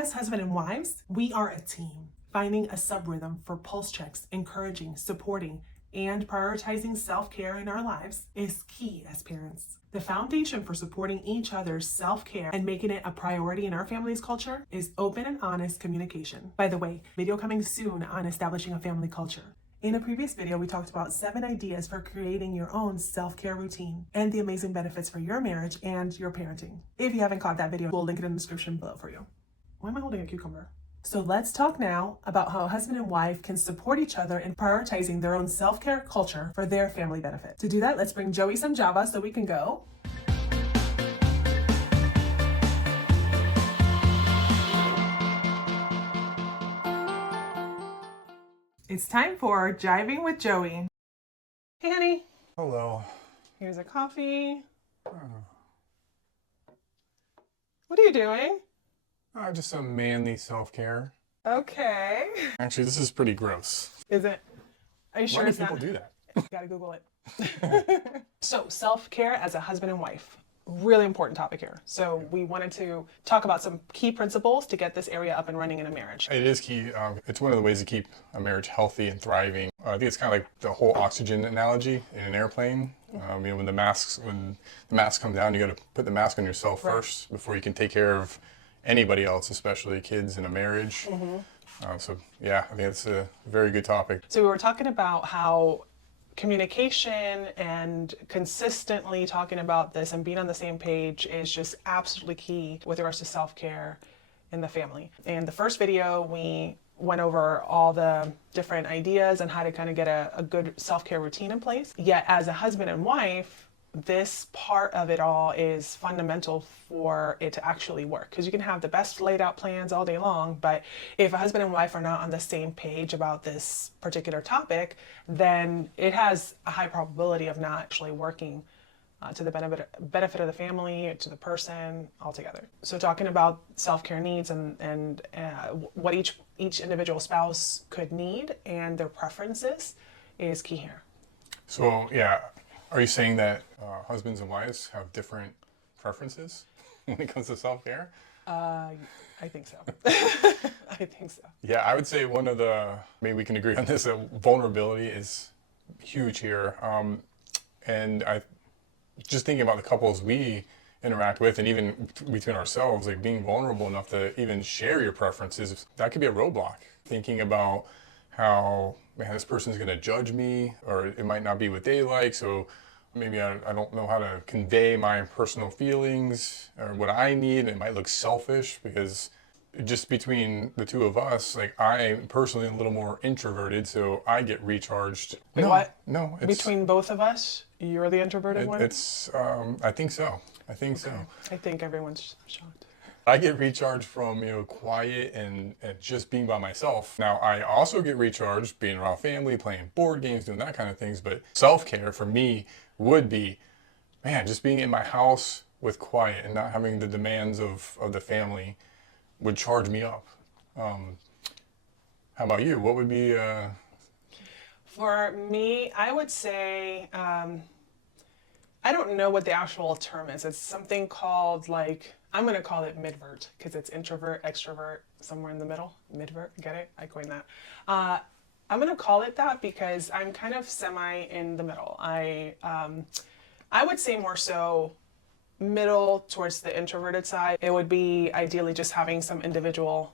As husband and wives, we are a team. Finding a sub-rhythm for pulse checks, encouraging, supporting, and prioritizing self-care in our lives is key as parents. The foundation for supporting each other's self-care and making it a priority in our family's culture is open and honest communication. By the way, video coming soon on establishing a family culture. In a previous video, we talked about 7 ideas for creating your own self-care routine and the amazing benefits for your marriage and your parenting. If you haven't caught that video, we'll link it in the description below for you. Why am I holding a cucumber? So let's talk now about how husband and wife can support each other in prioritizing their own self-care culture for their family benefit. To do that, let's bring Joey some Java so we can go. It's time for Jiving with Joey. Hey, honey. Hello. Here's a coffee. What are you doing? Just some manly self-care. Okay. Actually, this is pretty gross. Is it? Are you sure Why do it's people not? do that? You gotta Google it. So self-care as a husband and wife, really important topic here. So we wanted to talk about some key principles to get this area up and running in a marriage. It is key. It's one of the ways to keep a marriage healthy and thriving. I think it's kind of like the whole oxygen analogy in an airplane. When the mask comes down, you got to put the mask on yourself first before you can take care of anybody else, especially kids in a marriage. So yeah, I think it's a very good topic. So we were talking about how communication and consistently talking about this and being on the same page is just absolutely key with regards to self-care in the family. In the first video, we went over all the different ideas and how to kind of get a good self-care routine in place. Yet as a husband and wife, this part of it all is fundamental for it to actually work, because you can have the best laid out plans all day long, but if a husband and wife are not on the same page about this particular topic, then it has a high probability of not actually working to the benefit of the family, to the person altogether. So talking about self-care needs and what each individual spouse could need and their preferences is key here. So yeah, are you saying that husbands and wives have different preferences when it comes to self-care? I think so. I think so. Yeah, I would say maybe we can agree on this, that vulnerability is huge here. And just thinking about the couples we interact with, and even between ourselves, like being vulnerable enough to even share your preferences, that could be a roadblock. Thinking about how, man, this person's gonna judge me, or it might not be what they like, so maybe I don't know how to convey my personal feelings or what I need. It might look selfish because just between the two of us, like I personally am a little more introverted, so I get recharged. Wait, what? No. Between both of us, you're the introverted one? I think so. I think so. I think everyone's shocked. I get recharged from, quiet and just being by myself. Now, I also get recharged being around family, playing board games, doing that kind of things. But self-care for me would be, man, just being in my house with quiet and not having the demands of the family would charge me up. How about you? What would be... For me, I would say, I don't know what the actual term is. It's something called I'm going to call it midvert, because it's introvert, extrovert, somewhere in the middle. Midvert, get it? I coined that. I'm going to call it that because I'm kind of semi in the middle. I would say more so middle towards the introverted side. It would be ideally just having some individual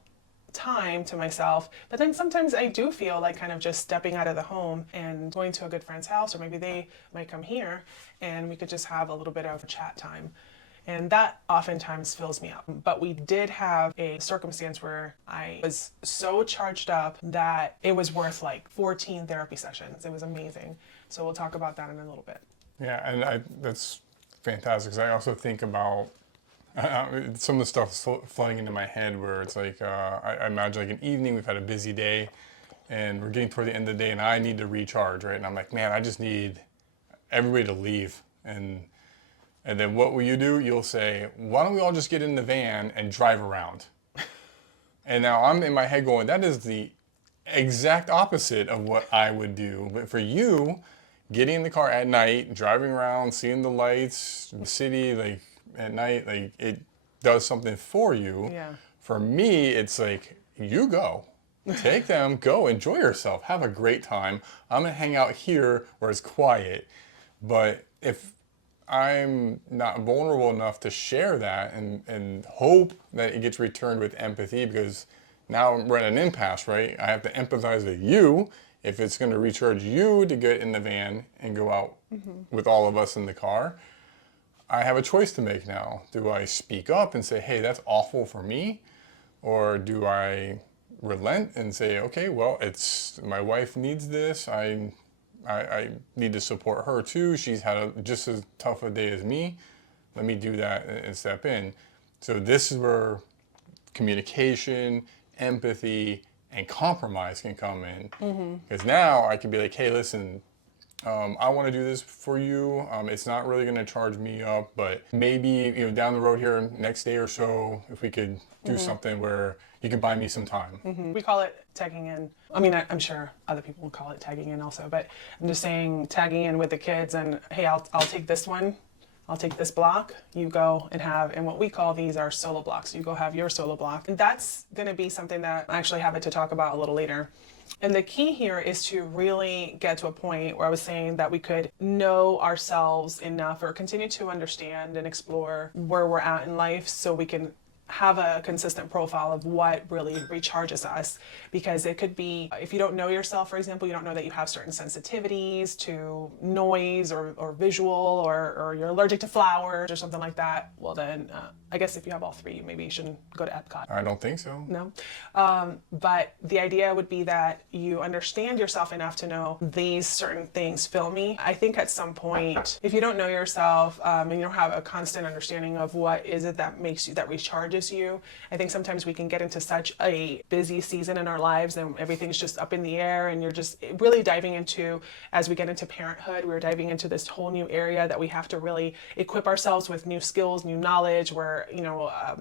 time to myself, but then sometimes I do feel like kind of just stepping out of the home and going to a good friend's house, or maybe they might come here and we could just have a little bit of chat time. And that oftentimes fills me up. But we did have a circumstance where I was so charged up that it was worth 14 therapy sessions. It was amazing. So we'll talk about that in a little bit. Yeah, and that's fantastic, because I also think about some of the stuff flooding into my head where it's like, I imagine an evening, we've had a busy day and we're getting toward the end of the day and I need to recharge, right? And I'm like, man, I just need everybody to leave. And then what will you do? You'll say, why don't we all just get in the van and drive around? And now I'm in my head going, that is the exact opposite of what I would do. But for you, getting in the car at night, driving around, seeing the lights, the city, at night, it does something for you. Yeah. For me, it's like, you go. Take them, go, enjoy yourself, have a great time. I'm gonna hang out here where it's quiet. But if I'm not vulnerable enough to share that and hope that it gets returned with empathy, because now we're at an impasse, right? I have to empathize with you if it's going to recharge you to get in the van and go out with all of us in the car. I have a choice to make now. Do I speak up and say, hey, that's awful for me? Or do I relent and say, okay, well, it's my wife needs this. I need to support her too. She's had just as tough a day as me. Let me do that and step in. So this is where communication, empathy, and compromise can come in. Because now I can be like, hey, listen, I want to do this for you. It's not really going to charge me up, but maybe down the road here, next day or so, if we could do something where you can buy me some time. We call it tagging in. I mean, I'm sure other people will call it tagging in also, but I'm just saying tagging in with the kids and, hey, I'll take this one. I'll take this block. You go and have, and what we call these are solo blocks. You go have your solo block. And that's going to be something that I actually have it to talk about a little later. And the key here is to really get to a point where I was saying that we could know ourselves enough or continue to understand and explore where we're at in life so we can have a consistent profile of what really recharges us. Because it could be, if you don't know yourself, for example, you don't know that you have certain sensitivities to noise or visual, or you're allergic to flowers or something like that. Well then, I guess if you have all three, maybe you shouldn't go to Epcot. I don't think so. No. But the idea would be that you understand yourself enough to know these certain things fill me. I think at some point, if you don't know yourself and you don't have a constant understanding of what is it that makes you, that recharges you, I think sometimes we can get into such a busy season in our lives and everything's just up in the air, and you're just really diving into, as we get into parenthood, we're diving into this whole new area that we have to really equip ourselves with new skills, new knowledge. We're,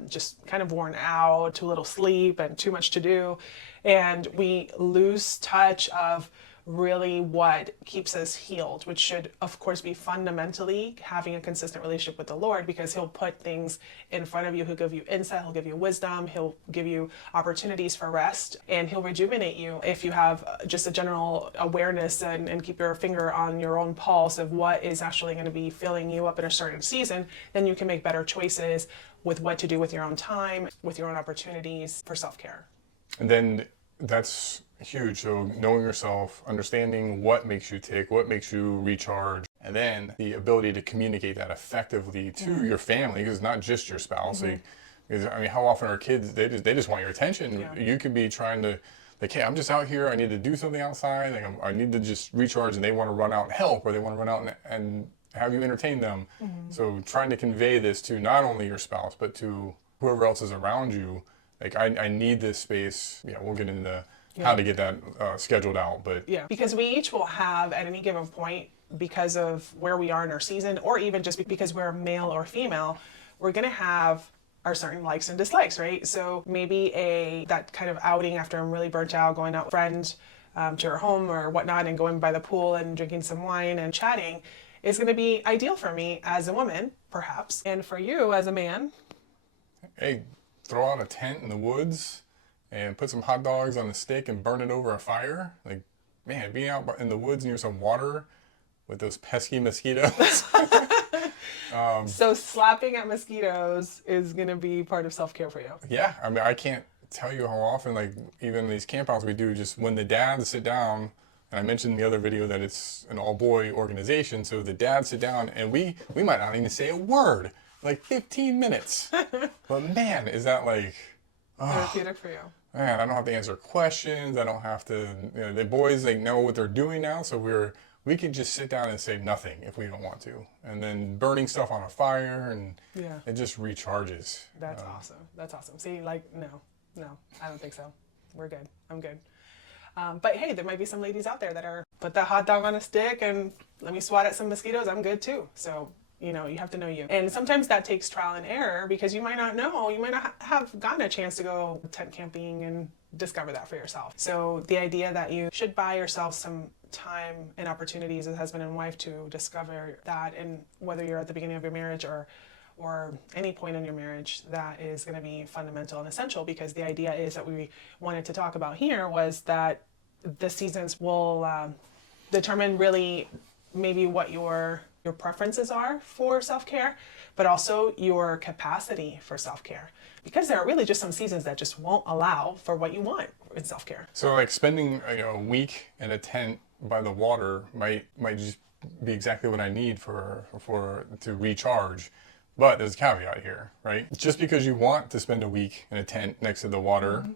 just kind of worn out, too little sleep and too much to do. And we lose touch of really what keeps us healed, which should of course be fundamentally having a consistent relationship with the Lord, because he'll put things in front of you. He'll give you insight, he'll give you wisdom, he'll give you opportunities for rest, and he'll rejuvenate you if you have just a general awareness and keep your finger on your own pulse of what is actually going to be filling you up in a certain season. Then you can make better choices with what to do with your own time, with your own opportunities for self-care. And then that's huge. So knowing yourself, understanding what makes you tick, what makes you recharge, and then the ability to communicate that effectively to your family, because it's not just your spouse. Because, I mean, how often are kids, they just want your attention. Yeah. You could be trying to, like, hey, I'm just out here, I need to do something outside, like I need to just recharge, and they want to run out and help, or they want to run out and have you entertain them. So trying to convey this to not only your spouse, but to whoever else is around you. Like, I need this space. Yeah, we'll get into how to get that scheduled out. But yeah, because we each will have at any given point, because of where we are in our season, or even just because we're male or female, we're going to have our certain likes and dislikes, right? So maybe that kind of outing after I'm really burnt out, going out with a friend to her home or whatnot, and going by the pool and drinking some wine and chatting is going to be ideal for me as a woman, perhaps. And for you as a man, hey, throw out a tent in the woods and put some hot dogs on a stick and burn it over a fire. Like, man, being out in the woods near some water with those pesky mosquitoes. So slapping at mosquitoes is going to be part of self-care for you. Yeah, I mean, I can't tell you how often, like, even these campouts we do, just when the dads sit down, and I mentioned in the other video that it's an all-boy organization, so the dads sit down, and we might not even say a word, like 15 minutes. But man, is that like... Therapeutic for you. Man, I don't have to answer questions. I don't have to, the boys, they know what they're doing now. So we can just sit down and say nothing if we don't want to. And then burning stuff on a fire, and it just recharges. That's awesome. That's awesome. See, like, no, I don't think so. We're good. I'm good. But hey, there might be some ladies out there that are, put that hot dog on a stick and let me swat at some mosquitoes. I'm good too. So, you have to know you. And sometimes that takes trial and error, because you might not know, you might not have gotten a chance to go tent camping and discover that for yourself. So the idea that you should buy yourself some time and opportunities as husband and wife to discover that, and whether you're at the beginning of your marriage or or any point in your marriage, that is going to be fundamental and essential, because the idea is that we wanted to talk about here was that the seasons will determine really maybe what your preferences are for self-care, but also your capacity for self-care, because there are really just some seasons that just won't allow for what you want in self-care. So like spending a week in a tent by the water might just be exactly what I need for to recharge. But there's a caveat here, right? Just because you want to spend a week in a tent next to the water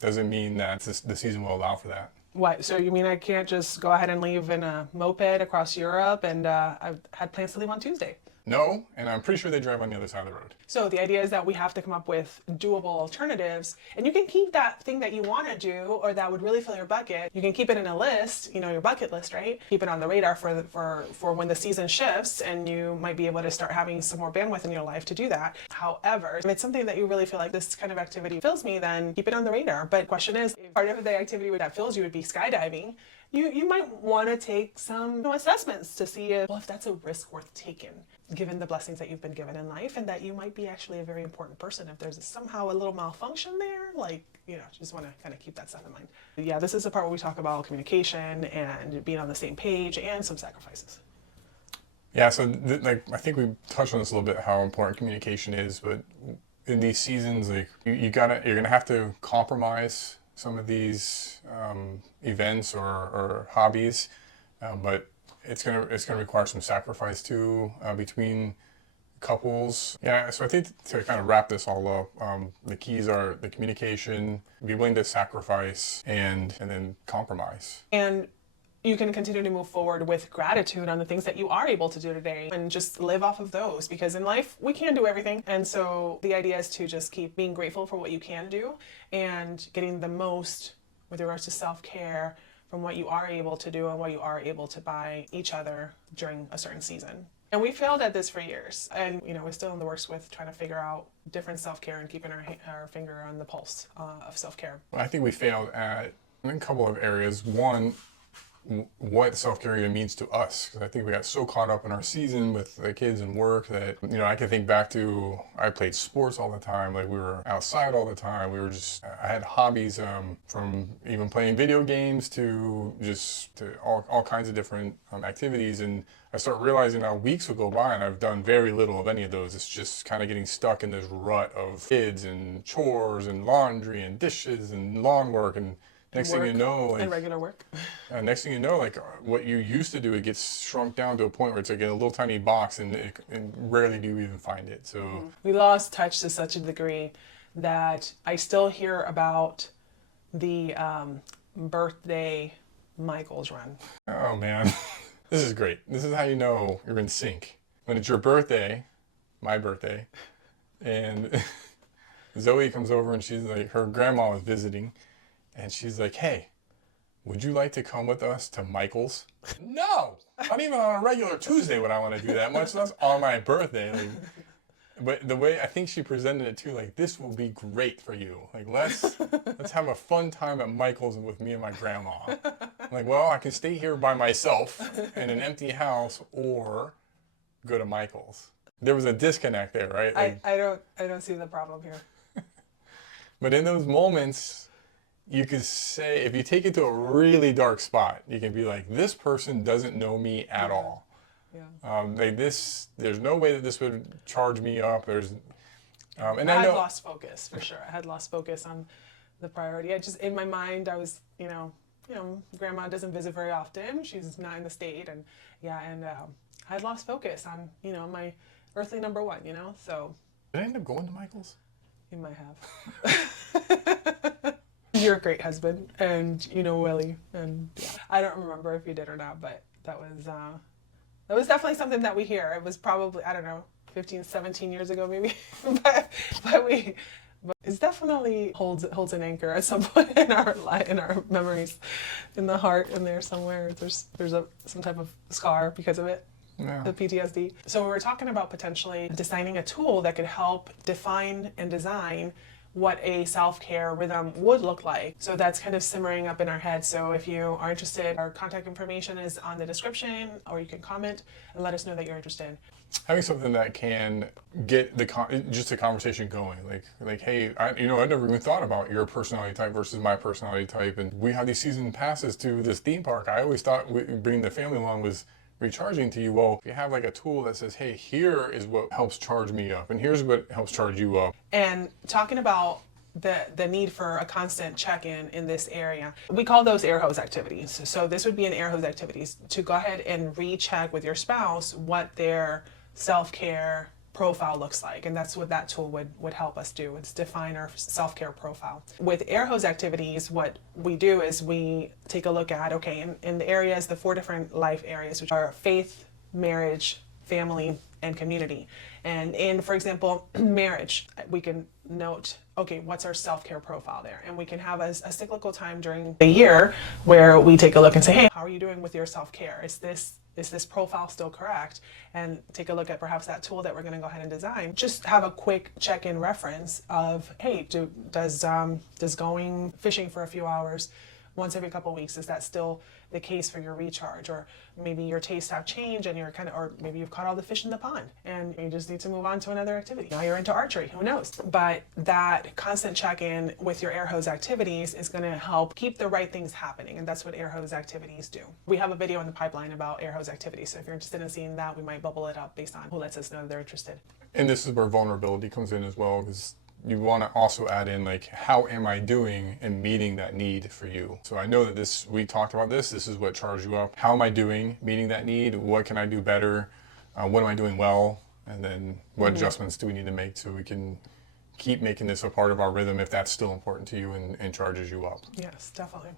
doesn't mean that the season will allow for that. What? So you mean I can't just go ahead and leave in a moped across Europe, and I had plans to leave on Tuesday? No, and I'm pretty sure they drive on the other side of the road. So the idea is that we have to come up with doable alternatives, and you can keep that thing that you want to do or that would really fill your bucket. You can keep it in a list, your bucket list, right? Keep it on the radar for when the season shifts, and you might be able to start having some more bandwidth in your life to do that. However, if it's something that you really feel like this kind of activity fills me, then keep it on the radar. But the question is, if part of the activity that fills you would be skydiving, you might want to take some assessments to see if that's a risk worth taking, given the blessings that you've been given in life, and that you might be actually a very important person. If there's somehow a little malfunction there, just want to kind of keep that stuff in mind. Yeah, this is the part where we talk about communication and being on the same page and some sacrifices. Yeah, so I think we touched on this a little bit, how important communication is, but in these seasons, you're gonna have to compromise some of these events or hobbies, but it's gonna require some sacrifice too between couples. Yeah, so I think to kind of wrap this all up, the keys are the communication, be willing to sacrifice, and then compromise. And you can continue to move forward with gratitude on the things that you are able to do today, and just live off of those, because in life we can't do everything. And so the idea is to just keep being grateful for what you can do and getting the most with regards to self-care from what you are able to do and what you are able to buy each other during a certain season. And we failed at this for years, and we're still in the works with trying to figure out different self-care and keeping our finger on the pulse of self-care. I think we failed at in a couple of areas. One, what self-care even means to us, because I think we got so caught up in our season with the kids and work that I can think back to, I played sports all the time, like we were outside all the time, I had hobbies from even playing video games to all kinds of different activities, and I start realizing now weeks will go by and I've done very little of any of those. It's just kind of getting stuck in this rut of kids and chores and laundry and dishes and lawn work, and next thing you know, and regular work. Next thing you know, what you used to do, it gets shrunk down to a point where it's like in a little tiny box, and rarely do you even find it. So we lost touch to such a degree that I still hear about the birthday Michael's run. Oh man, this is great. This is how you know you're in sync. When it's your birthday, my birthday, and Zoe comes over and she's like, her grandma was visiting. And she's like, hey, would you like to come with us to Michael's? No! Not even on a regular Tuesday would I want to do that much. That's on my birthday. But the way I think she presented it too, this will be great for you. Let's have a fun time at Michael's with me and my grandma. Well, I can stay here by myself in an empty house or go to Michael's. There was a disconnect there, right? I don't see the problem here. But in those moments, you could say, if you take it to a really dark spot, you can be like, this person doesn't know me at all. Yeah. There's no way that this would charge me up. I had lost focus, for sure. I had lost focus on the priority. In my mind, I was, grandma doesn't visit very often. She's not in the state. And I had lost focus on, my earthly number one, so. Did I end up going to Michael's? You might have. You're a great husband, and Willie, and I don't remember if you did or not, but that was definitely something that we hear. It was probably, 15, 17 years ago maybe, but it definitely holds an anchor at some point in our memories, in the heart, in there somewhere. There's some type of scar because of it. Yeah. The PTSD. So we were talking about potentially designing a tool that could help define and design what a self-care rhythm would look like. So that's kind of simmering up in our head. So if you are interested, our contact information is on the description, or you can comment and let us know that you're interested. having something that can get just the conversation going, like hey, I never even thought about your personality type versus my personality type, and we have these season passes to this theme park. I always thought bringing the family along was recharging to you. Well, if you have like a tool that says, hey, here is what helps charge me up, and here's what helps charge you up. And talking about the need for a constant check-in in this area, we call those air hose activities. So this would be an air hose activities to go ahead and recheck with your spouse what their self-care profile looks like, and that's what that tool would help us do. It's define our self-care profile. With air hose activities, what we do is we take a look at, okay, in the areas, the 4 different life areas, which are faith, marriage, family, and community. And in, for example, marriage, we can note, okay, what's our self-care profile there? And we can have a cyclical time during the year where we take a look and say, hey, how are you doing with your self-care? Is this profile still correct? And take a look at perhaps that tool that we're going to go ahead and design. Just have a quick check-in reference of, hey, does going fishing for a few hours once every couple of weeks, is that still the case for your recharge? Or maybe your tastes have changed and or maybe you've caught all the fish in the pond and you just need to move on to another activity. Now you're into archery, who knows? But that constant check-in with your air hose activities is going to help keep the right things happening, and that's what air hose activities do. We have a video in the pipeline about air hose activities, so if you're interested in seeing that, we might bubble it up based on who lets us know that they're interested. And this is where vulnerability comes in as well, because you want to also add in, like, how am I doing in meeting that need for you? So I know that we talked about this is what charged you up. How am I doing meeting that need? What can I do better? What am I doing well? And then what adjustments do we need to make so we can keep making this a part of our rhythm if that's still important to you and charges you up? Yes, definitely.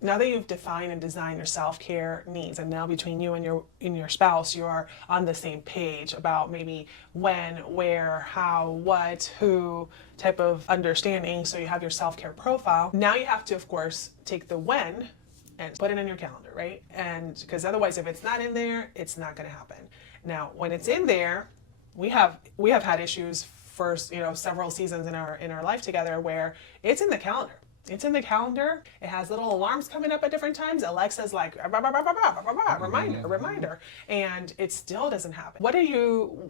Now that you've defined and designed your self-care needs, and now between you and your spouse, you are on the same page about maybe when, where, how, what, who type of understanding. So you have your self-care profile. Now you have to, of course, take the when and put it in your calendar, right? And because otherwise, if it's not in there, it's not going to happen. Now, when it's in there, we have had issues for several seasons in our life together where it's in the calendar. It's in the calendar. It has little alarms coming up at different times. Alexa's like, reminder, and it still doesn't happen.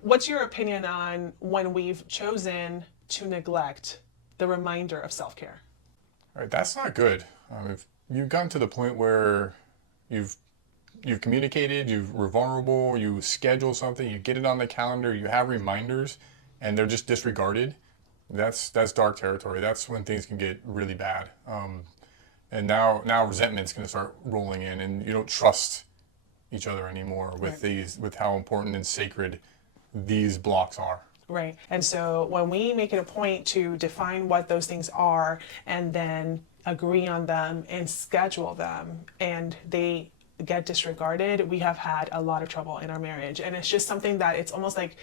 What's your opinion on when we've chosen to neglect the reminder of self-care? All right, that's not good. If you've gotten to the point where you've communicated, we're vulnerable, you schedule something, you get it on the calendar, you have reminders, and they're just disregarded, that's dark territory. That's when things can get really bad. And now resentment's going to start rolling in, and you don't trust each other anymore with with how important and sacred these blocks are. Right. And so when we make it a point to define what those things are and then agree on them and schedule them, and they get disregarded, we have had a lot of trouble in our marriage. And it's just something that it's almost like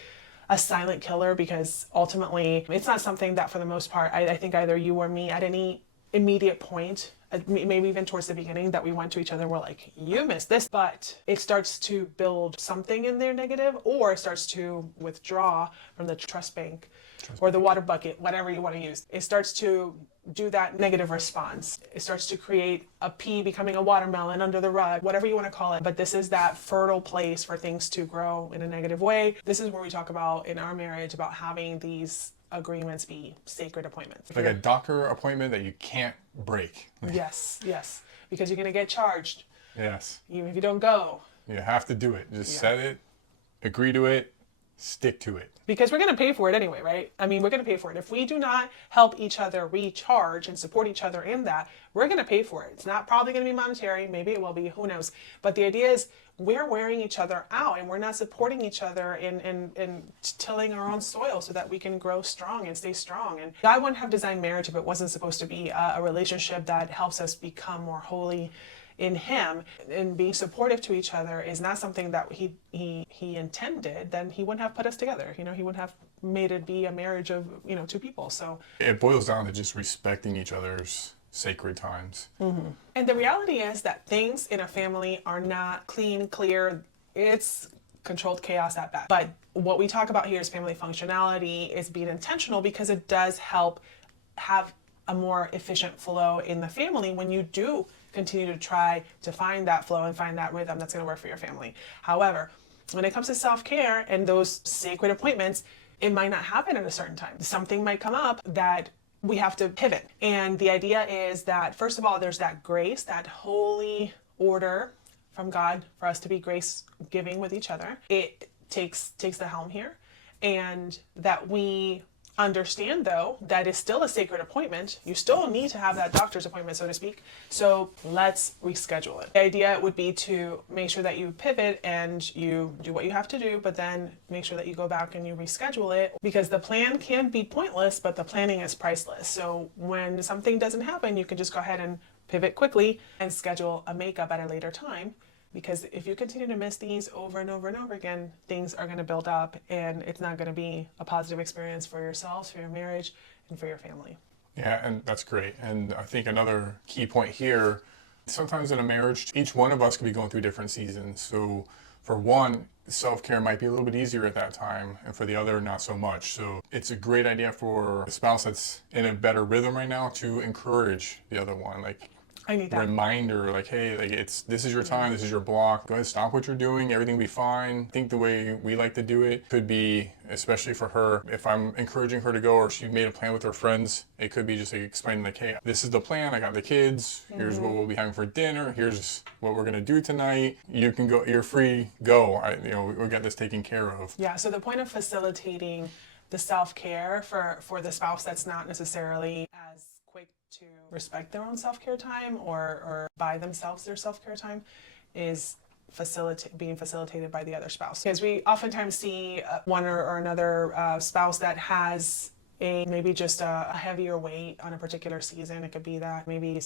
a silent killer, because ultimately it's not something that for the most part, I think either you or me at any immediate point, maybe even towards the beginning, that we went to each other and we're like, you missed this, but it starts to build something in there negative, or it starts to withdraw from the trust bank or the water bucket, whatever you want to use. It starts to do that negative response. It starts to create a pea becoming a watermelon under the rug, whatever you want to call it. But this is that fertile place for things to grow in a negative way. This is where we talk about in our marriage about having these agreements be sacred appointments. Like a doctor appointment that you can't break. Yes, because you're going to get charged. Yes. Even if you don't go. You have to do it. Just set it, agree to it, stick to it. Because we're going to pay for it anyway, right? I mean, we're going to pay for it. If we do not help each other recharge and support each other in that, we're going to pay for it. It's not probably going to be monetary. Maybe it will be. Who knows? But the idea is we're wearing each other out, and we're not supporting each other in tilling our own soil so that we can grow strong and stay strong. And God wouldn't have designed marriage if it wasn't supposed to be a relationship that helps us become more holy in Him. And being supportive to each other is not something that he intended. Then He wouldn't have put us together. He wouldn't have made it be a marriage of two people. So it boils down to just respecting each other's sacred times. Mm-hmm. And the reality is that things in a family are not clean, clear. It's controlled chaos at best. But what we talk about here is family functionality, is being intentional, because it does help have a more efficient flow in the family when you do continue to try to find that flow and find that rhythm that's going to work for your family. However, when it comes to self-care and those sacred appointments, it might not happen at a certain time. Something might come up that we have to pivot. And the idea is that, first of all, there's that grace, that holy order from God for us to be grace giving with each other. It takes the helm here. And that we understand, though, that is still a sacred appointment. You still need to have that doctor's appointment, so to speak. So let's reschedule it. The idea would be to make sure that you pivot and you do what you have to do, but then make sure that you go back and you reschedule it, because the plan can be pointless, but the planning is priceless. So when something doesn't happen, you can just go ahead and pivot quickly and schedule a makeup at a later time. Because if you continue to miss these over and over and over again, things are going to build up, and it's not going to be a positive experience for yourselves, for your marriage, and for your family. Yeah, and that's great. And I think another key point here, sometimes in a marriage, each one of us could be going through different seasons. So for one, self-care might be a little bit easier at that time, and for the other, not so much. So it's a great idea for a spouse that's in a better rhythm right now to encourage the other one. Like, I need that reminder, like, hey, like, this is your time, this is your block. Go ahead, stop what you're doing. Everything will be fine. I think the way we like to do it could be, especially for her, if I'm encouraging her to go, or she made a plan with her friends, it could be just like explaining, like, hey, this is the plan. I got the kids. Here's what we'll be having for dinner. Here's what we're gonna do tonight. You can go. You're free. Go. We'll get this taken care of. Yeah. So the point of facilitating the self-care for the spouse that's not necessarily as quick to respect their own self-care time or buy themselves their self-care time is being facilitated by the other spouse. Because we oftentimes see one or another spouse that has maybe just a heavier weight on a particular season. It could be that maybe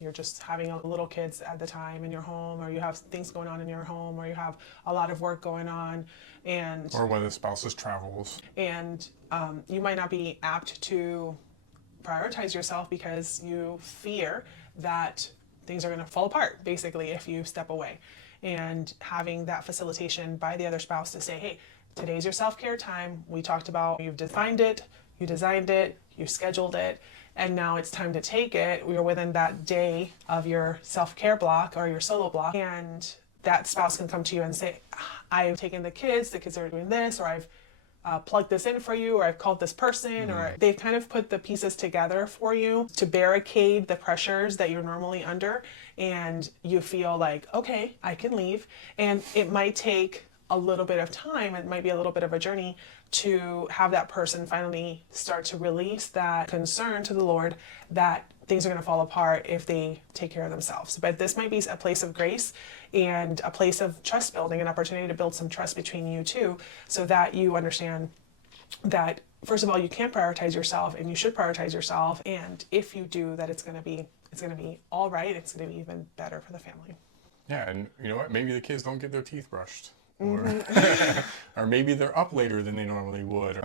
you're just having little kids at the time in your home, or you have things going on in your home, or you have a lot of work going on, or one of the spouses travels, and you might not be apt to prioritize yourself because you fear that things are going to fall apart, basically, if you step away. And having that facilitation by the other spouse to say, hey, today's your self-care time. We talked about, you've defined it, you designed it, you scheduled it, and now it's time to take it. We're within that day of your self-care block or your solo block, and that spouse can come to you and say, I've taken the kids are doing this, or I've plugged this in for you, or I've called this person, or they've kind of put the pieces together for you to barricade the pressures that you're normally under, and you feel like, okay, I can leave. And it might take a little bit of time, it might be a little bit of a journey to have that person finally start to release that concern to the Lord that things are going to fall apart if they take care of themselves. But this might be a place of grace and a place of trust building, an opportunity to build some trust between you two, so that you understand that, first of all, you can prioritize yourself, and you should prioritize yourself. And if you do, that it's going to be all right. It's going to be even better for the family. Yeah, and you know what? Maybe the kids don't get their teeth brushed. Or maybe they're up later than they normally would.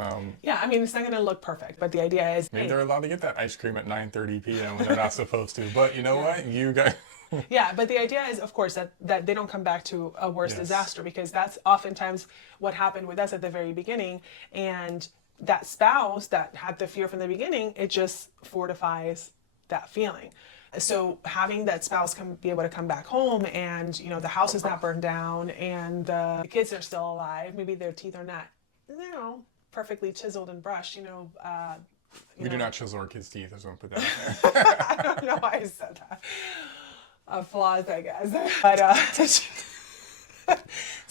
Yeah, I mean, it's not going to look perfect, but the idea is maybe they're allowed to get that ice cream at 9:30 p.m. when they're not supposed to. But you know what? You guys. Yeah, but the idea is, of course, that they don't come back to a worse disaster, because that's oftentimes what happened with us at the very beginning. And that spouse that had the fear from the beginning, it just fortifies that feeling. So having that spouse be able to come back home, and the house is not burned down, and the kids are still alive. Maybe their teeth are not, perfectly chiseled and brushed. We do not chisel our kids' teeth. I just want to put that out there. I don't know why I said that. Flaws, I guess.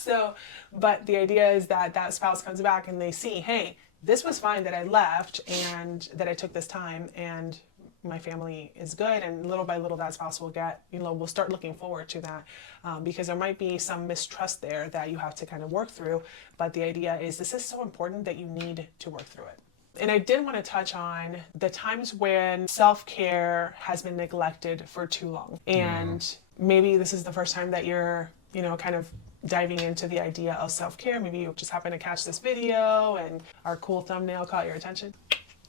But but the idea is that spouse comes back and they see, hey, this was fine that I left and that I took this time, and my family is good, and little by little that spouse will get, we'll start looking forward to that, because there might be some mistrust there that you have to kind of work through. But the idea is, this is so important that you need to work through it. And I did want to touch on the times when self-care has been neglected for too long. And maybe this is the first time that you're, kind of diving into the idea of self-care. Maybe you just happen to catch this video and our cool thumbnail caught your attention,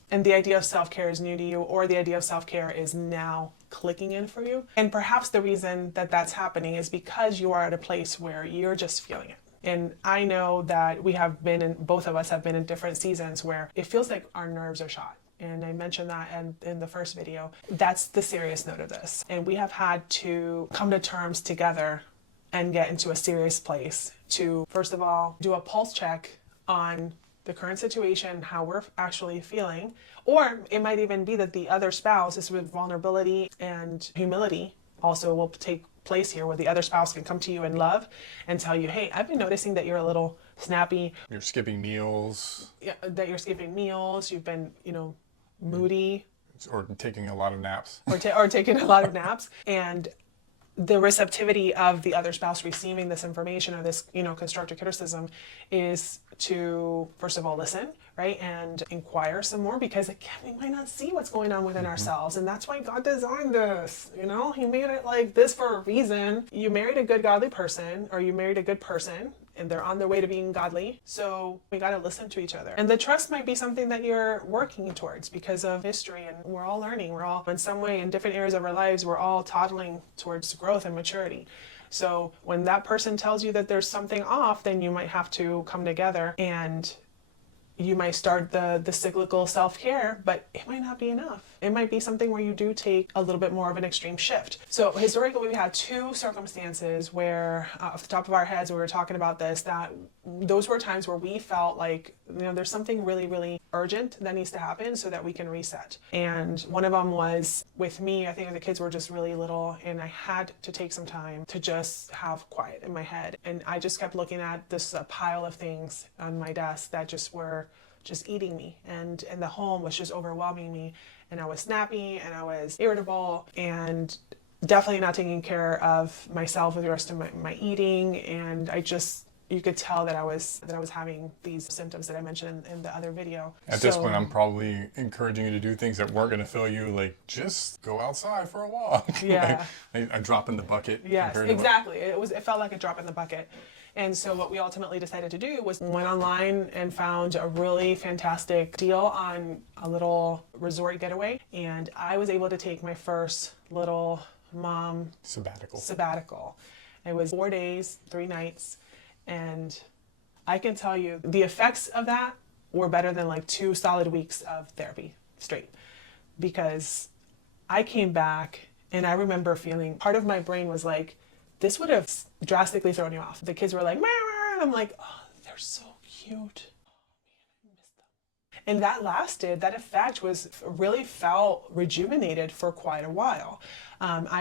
and the idea of self-care is new to you, or the idea of self-care is now clicking in for you. And perhaps the reason that that's happening is because you are at a place where you're just feeling it. And I know that both of us have been in different seasons where it feels like our nerves are shot. And I mentioned that in the first video. That's the serious note of this. And we have had to come to terms together and get into a serious place to, first of all, do a pulse check on the current situation, how we're actually feeling. Or it might even be that the other spouse, this with vulnerability and humility also will take place here, where the other spouse can come to you in love and tell you, hey, I've been noticing that you're a little snappy. You're skipping meals. Yeah, that you're skipping meals. You've been, moody. Or taking a lot of naps. Or taking a lot of naps. And the receptivity of the other spouse receiving this information or this, constructive criticism is to, first of all, listen, right? And inquire some more, because again, we might not see what's going on within ourselves. And that's why God designed this, He made it like this for a reason. You married a good godly person, or you married a good person, and they're on their way to being godly. So we got to listen to each other. And the trust might be something that you're working towards because of history, and we're all learning. We're all in some way in different areas of our lives, we're all toddling towards growth and maturity. So when that person tells you that there's something off, then you might have to come together, and you might start the cyclical self-care, but it might not be enough. It might be something where you do take a little bit more of an extreme shift. So historically, we've had two circumstances where, off the top of our heads, we were talking about this, that those were times where we felt like, there's something really, really urgent that needs to happen so that we can reset. And one of them was with me. I think the kids were just really little, and I had to take some time to just have quiet in my head. And I just kept looking at this pile of things on my desk that just were just eating me, and the home was just overwhelming me, and I was snappy and I was irritable, and definitely not taking care of myself with the rest of my eating. And you could tell that I was having these symptoms that I mentioned in the other video. At this point, I'm probably encouraging you to do things that weren't going to fill you, like just go outside for a walk. Yeah. like a drop in the bucket. Yes, exactly. It felt like a drop in the bucket. And so what we ultimately decided to do was went online and found a really fantastic deal on a little resort getaway. And I was able to take my first little mom sabbatical. It was 4 days, 3 nights. And I can tell you the effects of that were better than like 2 solid weeks of therapy straight. Because I came back and I remember feeling, part of my brain was like, this would have drastically thrown you off. The kids were like, "Meow," and I'm like, oh, they're so cute. Oh, man, I miss them. And that effect really felt rejuvenated for quite a while.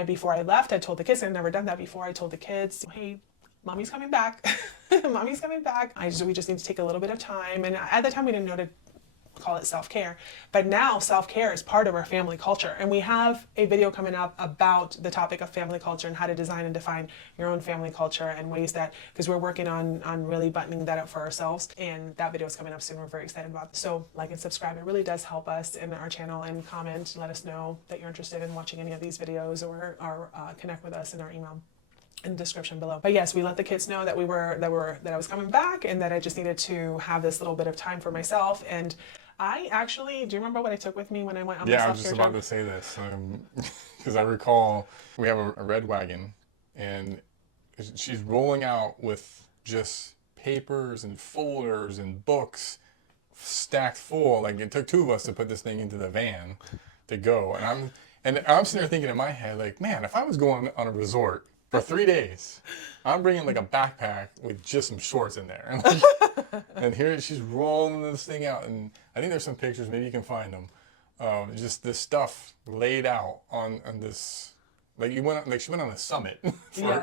Before I left, I told the kids, I'd never done that before. I told the kids, hey, mommy's coming back. Mommy's coming back. We just need to take a little bit of time. And at the time, we didn't know to call it self-care. But now self-care is part of our family culture. And we have a video coming up about the topic of family culture and how to design and define your own family culture and ways that, because we're working on really buttoning that up for ourselves. And that video is coming up soon. We're very excited about it. So like and subscribe. It really does help us in our channel, and comment. Let us know that you're interested in watching any of these videos, or connect with us in our email in the description below. But yes, we let the kids know that I was coming back, and that I just needed to have this little bit of time for myself. And I actually, do you remember what I took with me when I went on my self-care I was just about to say this, because I recall we have a red wagon, and she's rolling out with just papers and folders and books stacked full. Like, it took 2 of us to put this thing into the van to go. And I'm sitting there thinking in my head, like, man, if I was going on a resort for 3 days, I'm bringing like a backpack with just some shorts in there. And here she's rolling this thing out. And I think there's some pictures, maybe you can find them. Just this stuff laid out on this, like she went on a summit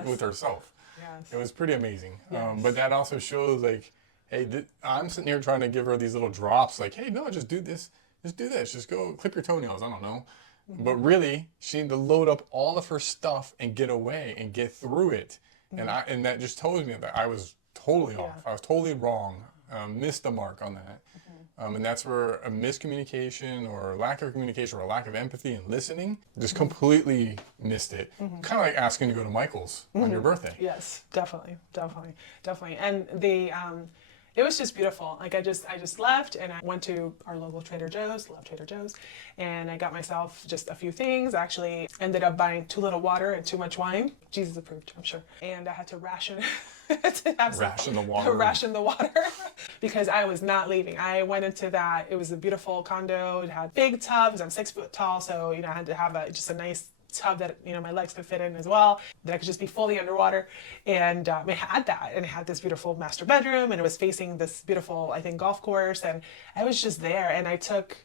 with herself. Yes. It was pretty amazing. Yes. But that also shows, like, hey, I'm sitting here trying to give her these little drops, like, hey, no, just do this. Just do this. Just go clip your toenails. I don't know. But really, she needed to load up all of her stuff and get away and get through it. And that just told me that I was totally off. I was totally wrong. Missed the mark on that. And that's where a miscommunication or lack of communication or a lack of empathy and listening just completely missed it. Kind of like asking to go to Michael's on your birthday. Yes, definitely. And it was just beautiful. Like I just left, and I went to our local Trader Joe's, love Trader Joe's, and I got myself just a few things. Actually ended up buying too little water and too much wine. Jesus approved, I'm sure. And I had to ration ration the water because I was not leaving. I went into that. It was a beautiful condo. It had big tubs. I'm 6 foot tall, so I had to have just a nice tub that, my legs could fit in as well, that I could just be fully underwater. And it had that, and it had this beautiful master bedroom, and it was facing this beautiful, I think, golf course. And I was just there, and I took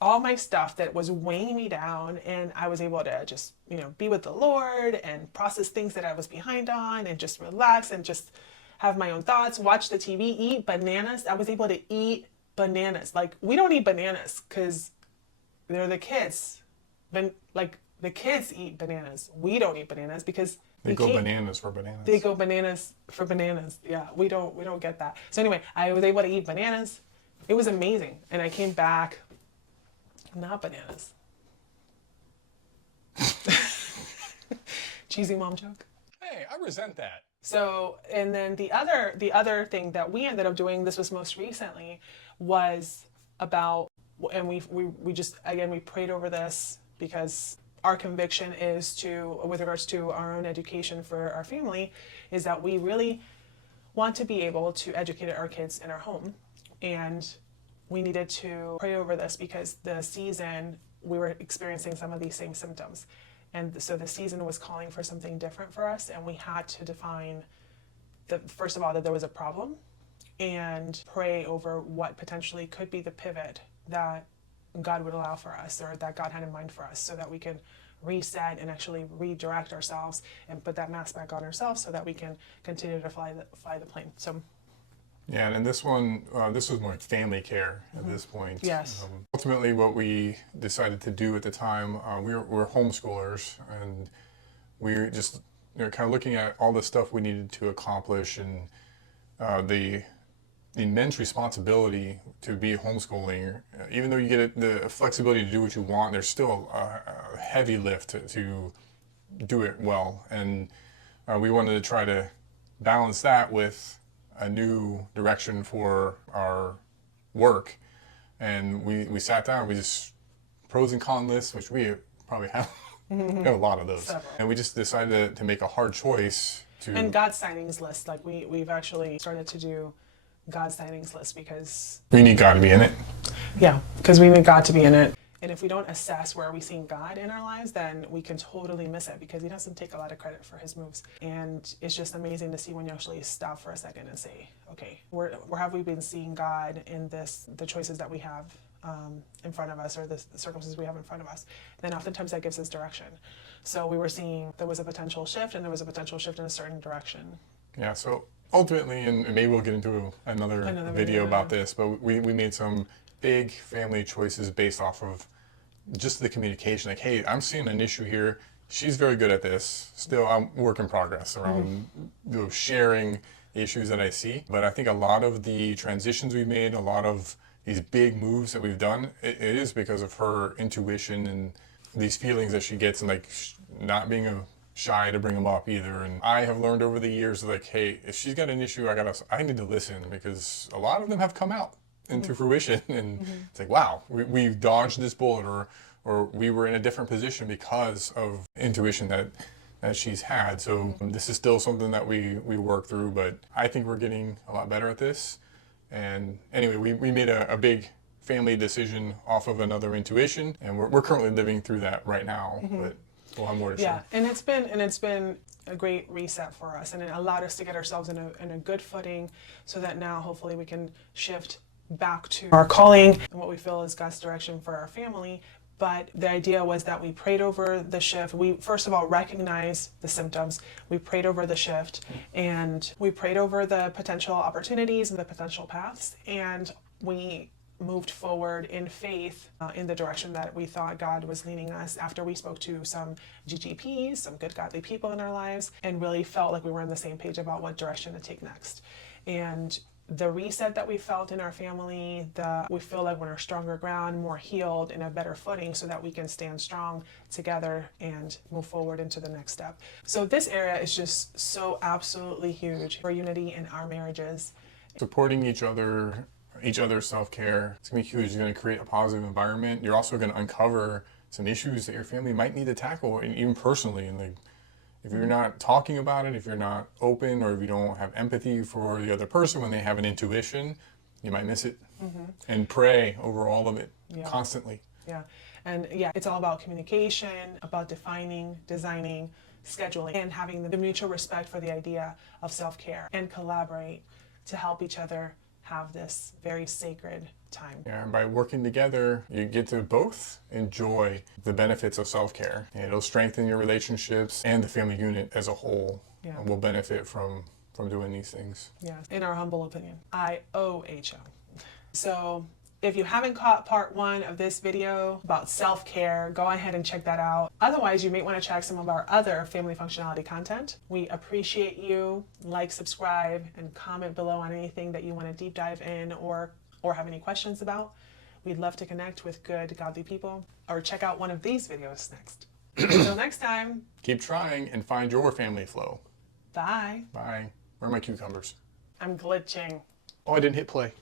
all my stuff that was weighing me down, and I was able to just, be with the Lord and process things that I was behind on, and just relax and just have my own thoughts, watch the TV, eat bananas. I was able to eat bananas. Like, we don't eat bananas because they're the kids. But like, the kids eat bananas. We don't eat bananas because they go bananas for bananas. They go bananas for bananas. Yeah, we don't get that. So anyway, I was able to eat bananas. It was amazing. And I came back, not bananas. Cheesy mom joke. Hey, I resent that. So, and then the other thing that we ended up doing, this was most recently, was about, and we just, again, we prayed over this because our conviction is to, with regards to our own education for our family, is that we really want to be able to educate our kids in our home. And we needed to pray over this because the season, we were experiencing some of these same symptoms. And so the season was calling for something different for us, and we had to define, first of all, that there was a problem, and pray over what potentially could be the pivot that God would allow for us, or that God had in mind for us, so that we can reset and actually redirect ourselves and put that mask back on ourselves so that we can continue to fly the plane. So. Yeah, and this one, this was more family care at this point. Yes. Ultimately, what we decided to do at the time, we're homeschoolers, and we were just kind of looking at all the stuff we needed to accomplish, and the immense responsibility to be homeschooling. Even though you get the flexibility to do what you want, there's still a heavy lift to do it well, and we wanted to try to balance that with a new direction for our work. And we sat down, we just pros and con lists, which we probably have, we have a lot of those. Several. And we just decided to make a hard choice to. And God's signings list, like we've actually started to do God's signings list because. We need God to be in it. Yeah, because we need God to be in it. And if we don't assess where are we seeing God in our lives, then we can totally miss it because he doesn't take a lot of credit for his moves. And it's just amazing to see when you actually stop for a second and say, okay, where have we been seeing God in the choices that we have in front of us, or the circumstances we have in front of us? Then oftentimes that gives us direction. So we were seeing there was a potential shift, and there was a potential shift in a certain direction. Yeah, so ultimately, and maybe we'll get into another video about this, but we made some big family choices based off of just the communication. Like, hey, I'm seeing an issue here. She's very good at this. Still, I'm work in progress around sharing issues that I see. But I think a lot of the transitions we've made, a lot of these big moves that we've done, it is because of her intuition and these feelings that she gets, and like not being shy to bring them up either. And I have learned over the years, like, hey, if she's got an issue, I need to listen, because a lot of them have come out into fruition, and it's like, wow, we dodged this bullet, or we were in a different position because of intuition that she's had. So this is still something that we work through, but I think we're getting a lot better at this. And anyway, we made a big family decision off of another intuition, and we're currently living through that right now, but we'll have more to share. Yeah, and it's been a great reset for us, and it allowed us to get ourselves in a good footing, so that now hopefully we can shift back to our calling and what we feel is God's direction for our family. But the idea was that we prayed over the shift. We first of all recognized the symptoms. We prayed over the shift, and we prayed over the potential opportunities and the potential paths, and we moved forward in faith in the direction that we thought God was leading us, after we spoke to some GGPs, some good godly people in our lives, and really felt like we were on the same page about what direction to take next. And the reset that we felt in our family, we feel like we're on a stronger ground, more healed, in a better footing, so that we can stand strong together and move forward into the next step. So this area is just so absolutely huge for unity in our marriages. Supporting each other's self-care, it's gonna be huge. It's gonna create a positive environment. You're also gonna uncover some issues that your family might need to tackle, and even personally, and if you're not talking about it, if you're not open, or if you don't have empathy for the other person when they have an intuition, you might miss it. And pray over all of it constantly. Yeah. And yeah, it's all about communication, about defining, designing, scheduling, and having the mutual respect for the idea of self-care and collaborate to help each other have this very sacred time. Yeah, and by working together, you get to both enjoy the benefits of self-care. And it'll strengthen your relationships, and the family unit as a whole will benefit from doing these things. Yeah, in our humble opinion. IOHO. So if you haven't caught part 1 of this video about self-care, go ahead and check that out. Otherwise, you may want to check some of our other family functionality content. We appreciate you. Like, subscribe, and comment below on anything that you want to deep dive in or have any questions about. We'd love to connect with good, godly people. Or check out one of these videos next. Until next time. Keep trying and find your family flow. Bye. Bye. Where are my cucumbers? I'm glitching. Oh, I didn't hit play.